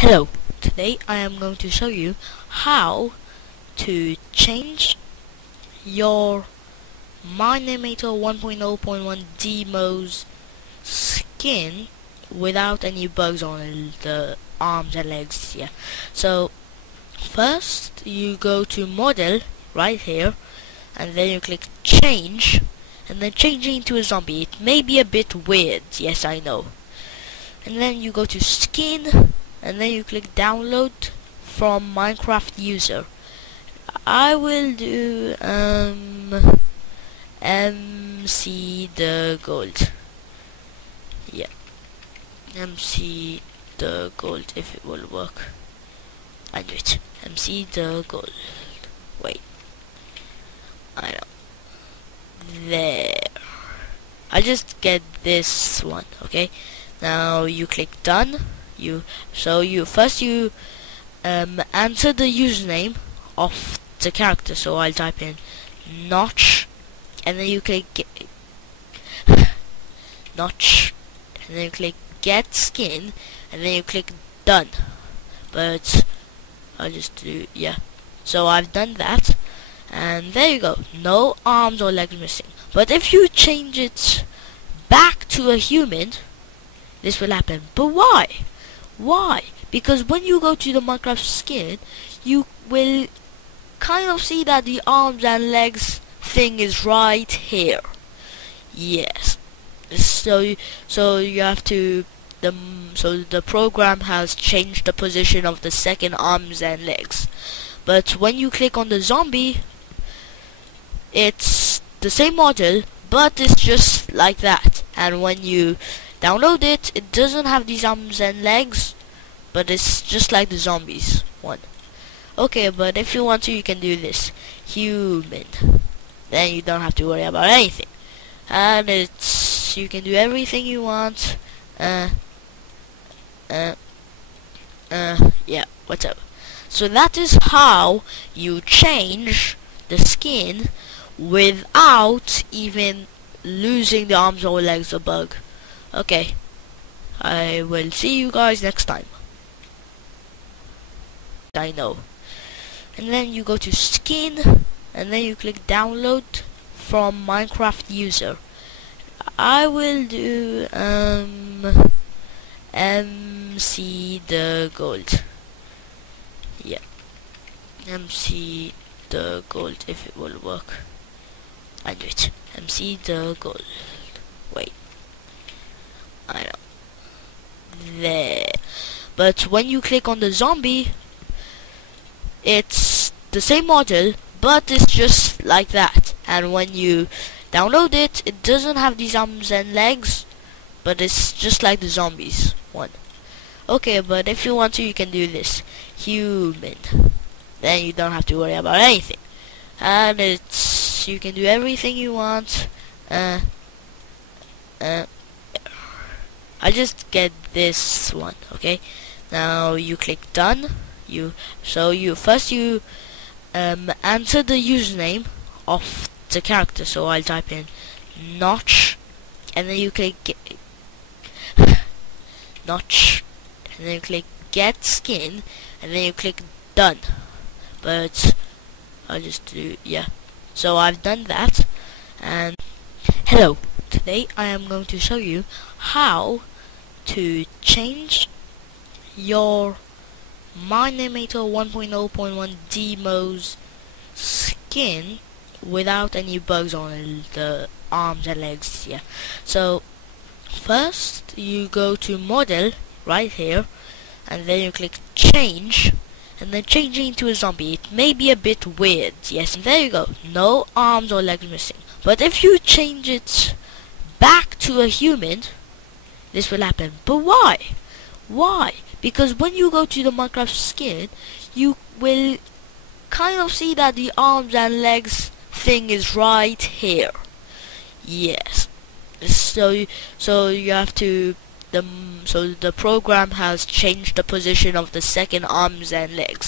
Hello, today I am going to show you how to change your Minimator 1.0.1 demos skin without any bugs on the arms and legs. Yeah. So first you go to model right here and then you click change and then changing into a zombie. It may be a bit weird, yes I know. And then you go to skin and then you click download from Minecraft user. I will do MC the gold. Yeah, MC the gold, if it will work. I knew it. MC the gold. Wait, I know. There. I just get this one. Okay. Now you click done. You first enter the username of the character. So I'll type in Notch, and then you click Notch, and then you click get skin, and then you click done. But I'll just do So I've done that, and there you go. No arms or legs missing. But if you change it back to a human, this will happen. But why? Why? Because when you go to the Minecraft skin, you will kind of see that the arms and legs thing is right here. Yes. So you have to the program has changed the position of the second arms and legs. But when you click on the zombie, it's the same model, but it's just like that. And when you download it, it doesn't have these arms and legs, but it's just like the zombies one. Okay, but if you want to, you can do this human. Then you don't have to worry about anything, and you can do everything you want. Yeah, whatever. So that is how you change the skin without even losing the arms or legs or bug. Okay, I will see you guys next time. I know. And then you go to skin and then you click download from Minecraft user. I will do MC the gold. Yeah, MC the gold, if it will work. I knew it. MC the gold. Wait, I know. There. But when you click on the zombie, it's the same model, but it's just like that. And when you download it, it doesn't have these arms and legs, but it's just like the zombies one. Okay, but if you want to, you can do this human. Then you don't have to worry about anything, and you can do everything you want. I just get this one. Okay, now you click done. You first enter the username of the character. So I'll type in Notch, and then you click Notch, and then you click get skin, and then you click done. But I'll just do So I've done that, and hello. Today I am going to show you how to change your Minimator 1.0.1 demos skin without any bugs on the arms and legs. Yeah. So first you go to model right here and then you click change and then changing into a zombie. It may be a bit weird, yes, and there you go. No arms or legs missing. But if you change it back to a human, this will happen. But why? Why? Because when you go to the Minecraft skin, you will kind of see that the arms and legs thing is right here. Yes. So you have to the program has changed the position of the second arms and legs.